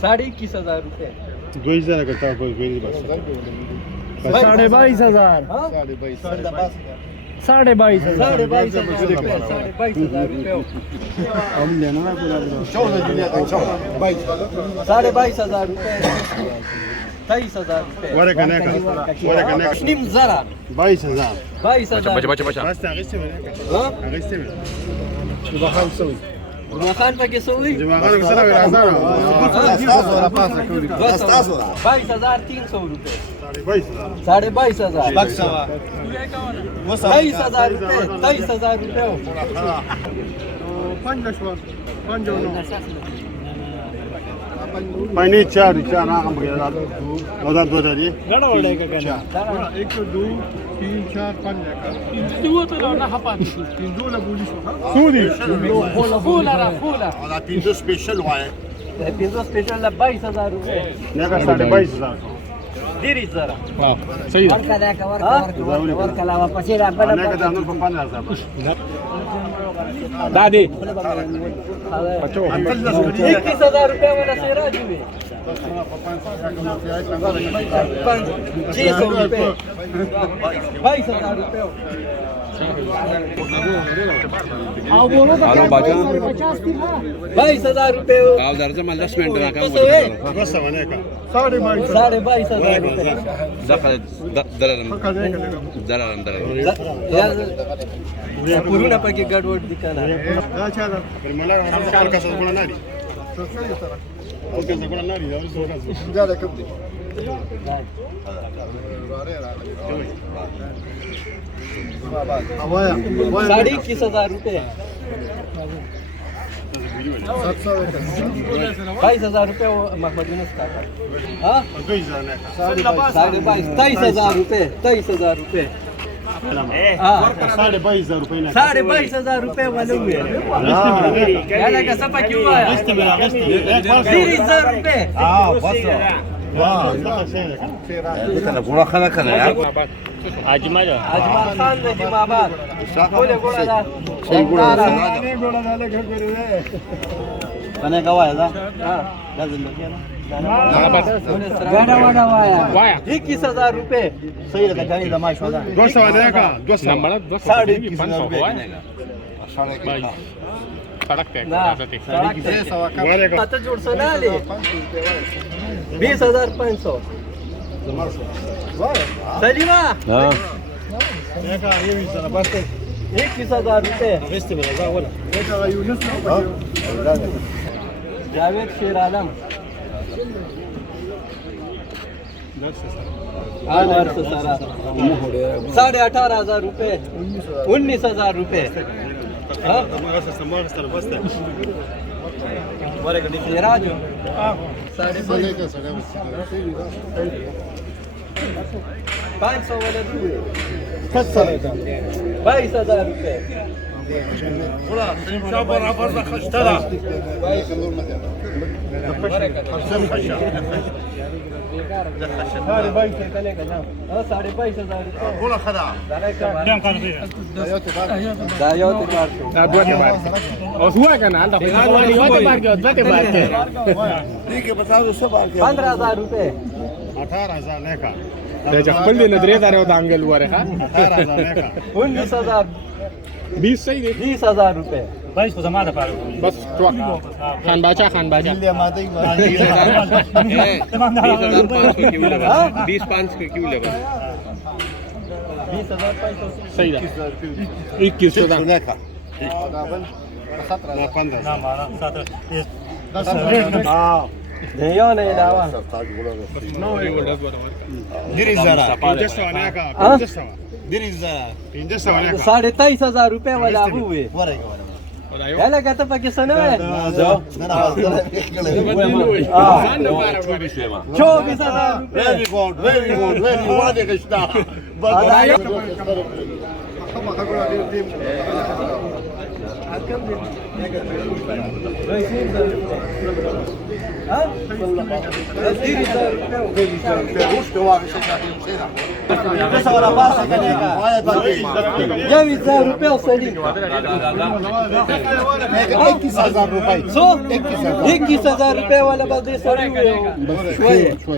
साढ़े 21,000 रुपये 2000 करता है मेरी बस 22,500 22,500 22,000 रुपये हम लेना ना पूरा 22,500 रुपये 23,000 रुपये ورا كناك نيم زرع 22000 22,000 بس اغشتي منك ها اغشتي منك يبقى 500 وخان باقي يسوي جماعه قالوا سلام يا عزام 22,300 रुपये كويس 22,500 23,000 रुपये 23,000 रुपये पानी चार चार आम बगैर वदा दो दरी गड़ा ओरडे का कहना 1 2 3 4 5 तू तो ना हपान دول بوليس سوري فولا على بيندو سبيشال واي بيزو سبيشال 22,000 रुपये نيكا 22000 ديري زرع اه سيدة وركا لا بسيرة نيكا ده نور 15000 دادي 21,000 रुपये वाला सेरा जी में 600 रुपये 22,000 रुपये आलो बाजा 22,000 रुपये गावदारचा मला स्मेंट राखा بس ونيكا 22,000 रुपये دخل دلالم पूर्ण पैकी गडवड दिकाना لا چاله الملا كان كاس كل نادي كاس كل نادي ده كبدي साढ़े 21,000 रुपये 22,000 रुपये महमद युनूस का हाँ 23,000 रुपये 23,000 रुपये 22,000 रुपये 22,000 रुपये वाले हुए याला कसा पाकी हुआ 23,000 रुपये अजमल खान ने जिमाबाद बोले गोड़ा दा कने का वाया हां गाडा वाडा वाया 21,000 रुपये सही लगा जानी दमाश वाला 200 ونيكا 200 नंबर 200 सड़क है आता जोड़ ना ले 20,500 सलीमा نيكا يبي سنه بس 21,000 रुपये जावेद शेर आलम 18,500 रुपये 19,000 रुपये राजू 500 वाले 22,000 रुपये साढ़े 22,000 15,000 रुपये 18,000 نيكا त्याच्या पल्ली नजरे दारे होता अंगल वर हा 18,000 نيكا 19,000 20 सही दे 20,000 रुपये 22 को जमा पार बस ट्रक खान बाचा 20,500 क्यों लगा 20,500 सही है 21 का نيكا 17 नहीं नहीं लावा ديري الزرع 500 نيكا 500 ديري الزرع 500 نيكا 23,000 रुपये वाला अबू हुए याला का तो पाकिस्तान है 24,000 very good وادي قشطه ها؟ ديري 1000 Yavi 1000 रुपये सली 21,000 रुपये सो 21,000 रुपये वाला बस दे सली हुए हो شوي